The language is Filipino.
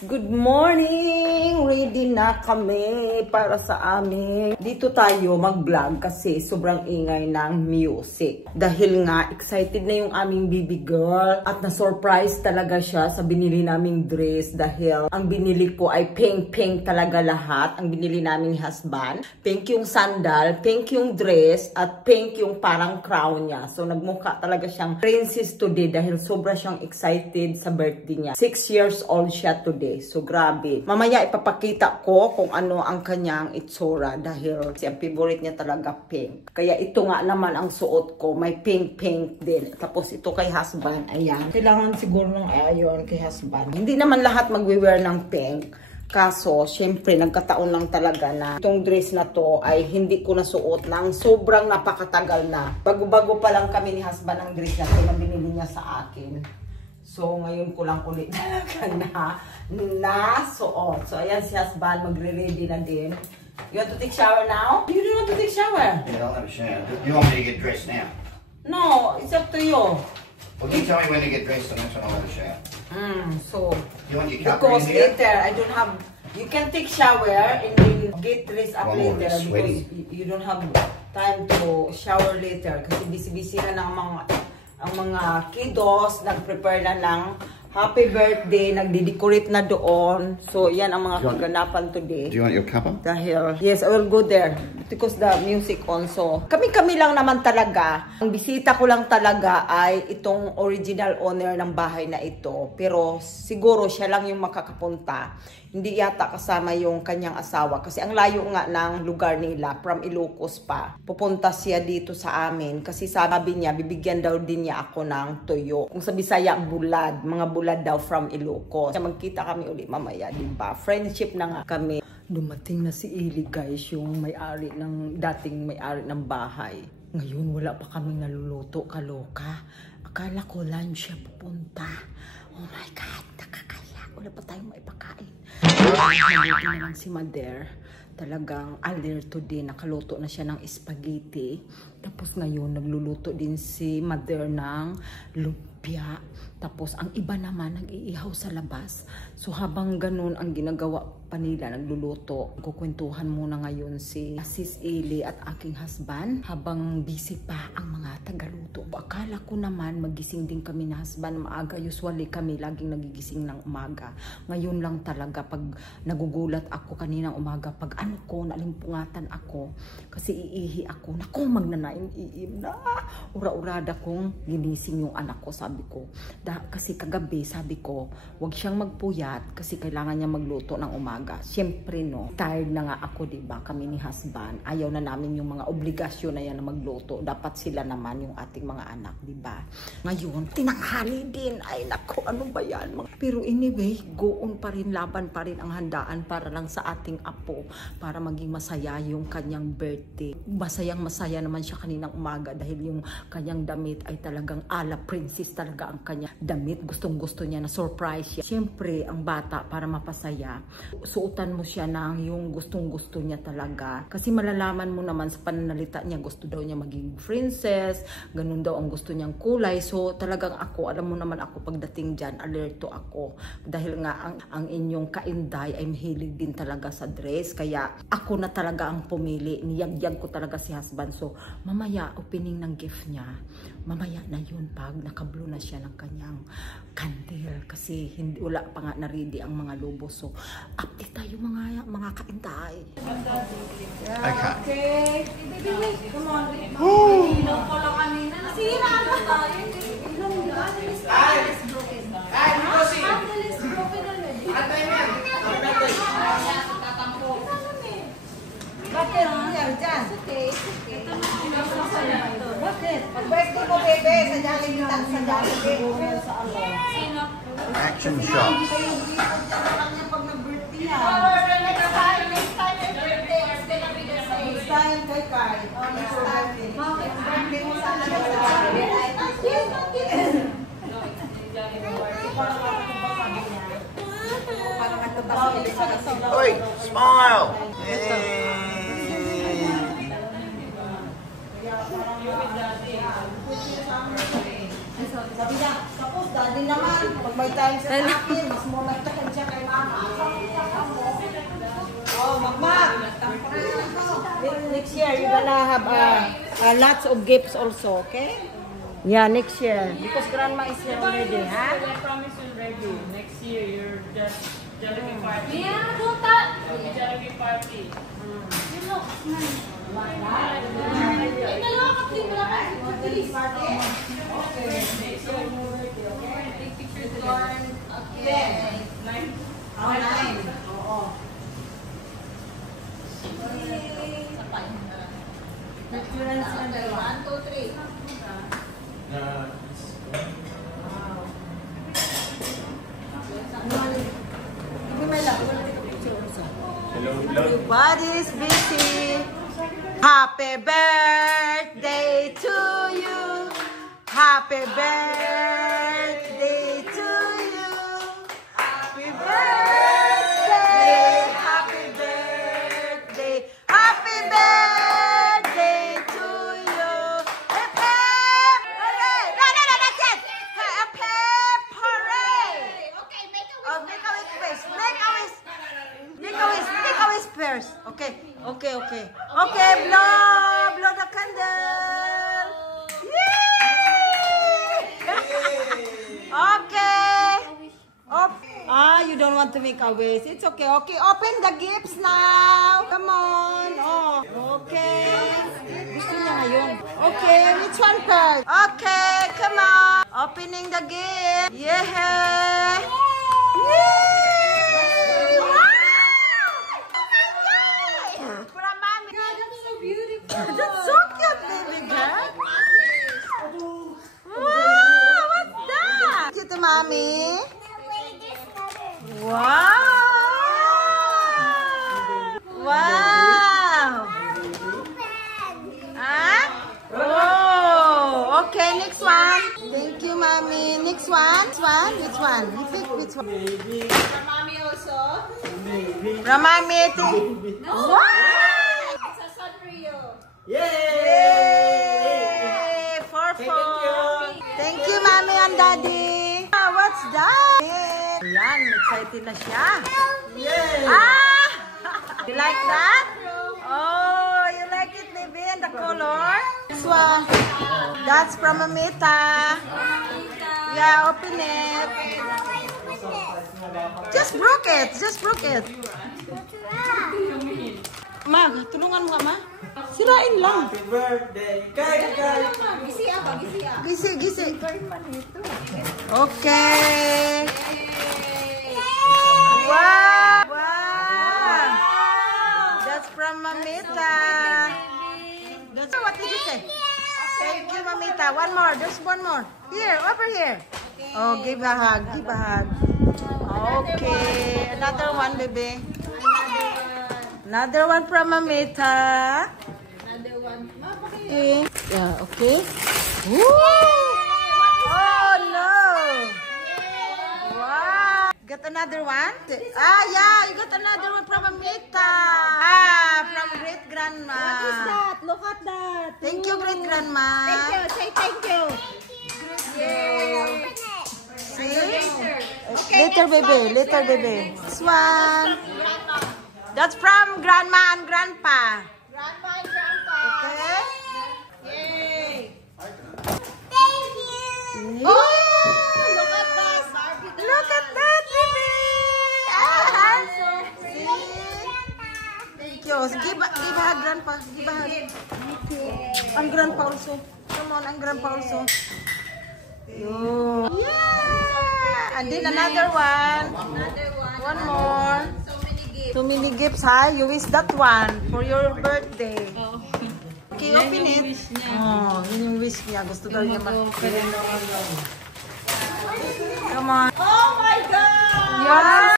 Good morning! Ready na kami para sa amin. Dito tayo mag-vlog kasi sobrang ingay ng music. Dahil nga, excited na yung aming baby girl. At na-surprise talaga siya sa binili naming dress. Dahil ang binili ko ay pink talaga lahat. Ang binili naming husband. Pink yung sandal, pink yung dress, at pink yung parang crown niya. So nagmukha talaga siyang princess today dahil sobra siyang excited sa birthday niya. 6 years old siya today. So, grabe. Mamaya ipapakita ko kung ano ang kanyang itsura dahil ang favorite niya talaga pink. Kaya ito nga naman ang suot ko. May pink din. Tapos ito kay husband. Ayan. Kailangan siguro ng ayon kay husband. Hindi naman lahat magwe-wear ng pink. Kaso, syempre, nagkataon lang talaga na itong dress na to ay hindi ko nasuot ng sobrang napakatagal na. Bago-bago pa lang kami ni husband ng dress na to na binili niya sa akin. So, ngayon ko lang ulit talaga nasuot. So, ayan si husband, magre-ready na din. You want to take shower now? You don't want to take shower? Yeah, I'll have a shower. You want me to get dressed now? No, it's up to you. Well, you tell me when to get dressed and that's when I'll have a shower. So, You want your cuppa because in here? later, I don't have, you can take shower and then get dressed up One more, later it's because sweaty. you don't have time to shower later kasi busy-busy na ng mga kiddos, nag-prepare na ng happy birthday, nagde-decorate na doon. So, yan ang mga kaganapan today. Do you want your cuppa? Dahil, yes, I will go there because the music also. Kami lang naman talaga. Ang bisita ko lang talaga ay itong original owner ng bahay na ito. Pero siguro siya lang yung makakapunta. Hindi yata kasama yung kanyang asawa. Kasi ang layo nga ng lugar nila, from Ilocos pa. Pupunta siya dito sa amin. Kasi sabi niya, bibigyan daw din niya ako ng tuyo. Kung sa Bisaya, bulad. Mga bulad daw from Ilocos. Magkita kami ulit mamaya, diba? Friendship na nga kami. Dumating na si Ili, guys, yung may-ari ng, dating may-ari ng bahay. Ngayon, wala pa kaming naluluto, kaloka. Akala ko lunch siya pupunta. Oh my God, nakakaya. Wala pa tayong maipakain. Nandito na lang si Mother. Talagang alerto din. Nakaluto na siya ng spaghetti. Tapos ngayon, nagluluto din si Mother ng lumpia. Tapos ang iba naman, nag-iihaw sa labas. So habang ganun ang ginagawa pa nila, nagluluto. Kukwentuhan muna ngayon si Sis Eli at aking husband. Habang busy pa ang mga tagaluto. Akala ko naman, magising din kami na husband maaga. Usually kami laging nagigising ng umaga. Ngayon lang talaga, pag nagugulat ako kaninang umaga, pag ano ko, nalimpungatan ako. Kasi iihi ako. Naku, magnanaim-iim na. Ura-urada kong ginising yung anak ko, sabi ko. Kasi kagabi, sabi ko, wag siyang magpuyat kasi kailangan niya magluto ng umaga. Siyempre, no, tired na nga ako, diba? Kami ni husband. Ayaw na namin yung mga obligasyon na yan na magluto. Dapat sila naman yung ating mga anak, diba? Ngayon, tinanghali din. Ay, naku, ano ba yan? Pero anyway, go on pa rin, laban pa rin ang handaan para lang sa ating apo. Para maging masaya yung kanyang birthday. Masayang-masaya naman siya kaninang umaga dahil yung kanyang damit ay talagang ala princess talaga ang kanya damit. Gustong-gusto niya na surprise siya. Siyempre, ang bata para mapasaya, suotan mo siya ng yung gustong-gusto niya talaga. Kasi malalaman mo naman sa pananalita niya, gusto daw niya maging princess, ganun daw ang gusto niyang kulay. So, talagang ako, alam mo naman ako pagdating dyan, alerto ako. Dahil nga, ang inyong kainday ay mahilig din talaga sa dress. Kaya, ako na talaga ang pumili. Niyag-yag ko talaga si husband. So, mamaya, opening ng gift niya. Mamaya na yun pag nakablo na siya ng kanyang candle kasi hindi wala pa nga na-ready ang mga lobo. So, update tayo mga kaintay. Okay. Come on. Ilaw ko lang kanina. Nasira na tayo. Ilaw mo ba? Bakit? Ano nangyari dyan? Okay. Ito na ito. Bakit? Pag-birthday mo, bebe, sa Jollibee, sa Jollibee. Sino? Action shot. Pag nag-birthday yan. Style kay Kai. Next time din. Birthday mo sana sa Jollibee. Parang nagtubak. Oi, smile. Hey. Sabi niya, tapos daddy naman, pag may time sa akin, mas mo may time siya kay mama. Oh, magmag! Next year, you're gonna have lots of gifts also, okay? Yeah, next year. Because grandma is here already, huh? I promise you already. Next year, you're just Jollibee party. Yeah, don't touch. Jollibee party. You look nice. Dalawa ka din pala kasi. Please. Okay. Take pictures again. Okay. Oh, 9. Oo. Picturean sila dalawa. 1, 2, 3. Everybody's busy. Happy birthday to you. Happy birthday to you. Happy birthday. Happy birthday. Happy birthday to you. Hip hip. Hooray. No, that's it. Hip hip. Hooray. Okay, make a Oh, make a wish first. Make a wish. Make a wish first. Okay. Okay, blow the candle. Yay! Okay. You don't want to make a wish. It's okay. Okay, open the gifts now. Come on. Oh, okay. Gusto niya ngayon. Okay, which one first? Okay, come on. Opening the gift. Yeah. That's so cute, baby girl. Wow, what's that? Cute, mommy. Wow. Huh? Oh, okay, next one. Thank you, mommy. Next one. Which one? You pick which one? For mommy also. From mommy to... Wow. It's a son for you. Yay! 4. Thank you, mommy and daddy. What's that? Yan, excited na siya. Ah! You like that? Oh, you like it, baby, and the color? This one. That's from Amita. Yeah, open it. Just broke it. Mag, tulungan mo nga, ma. Sirain lang. Happy birthday, kay. Gisi. Okay. Wow. That's from Mamita. That's what did you say? Thank you, Mamita. One more. There's one more. Here, over here. Oh, give a hug. Okay. Another one, baby. Another one from Mamita. Another one. Okay. Yeah, okay. Woo! Oh no! Wow! Got another one? Yeah, you got another one from Amita. From great grandma. What is that? Look at that. Thank you, great grandma. Thank you. Say thank you. Yay. See? Okay, Later, baby. This one. That's from grandma and grandpa. Grandma and grandpa. Okay? Yay. Oh! Look at that. Barbie doll. Look at that, baby! See? Thank you. Give a hug, grandpa. Give a hug. Ang grandpa also. Come on, ang grandpa also. Yeah! And then another one. Another one. One more. So many gifts. Too many gifts, ha? You wish that one for your birthday. Okay, open it. Oh, yun yung wish niya. Gusto daw niya Come on. Oh my God! Yeah!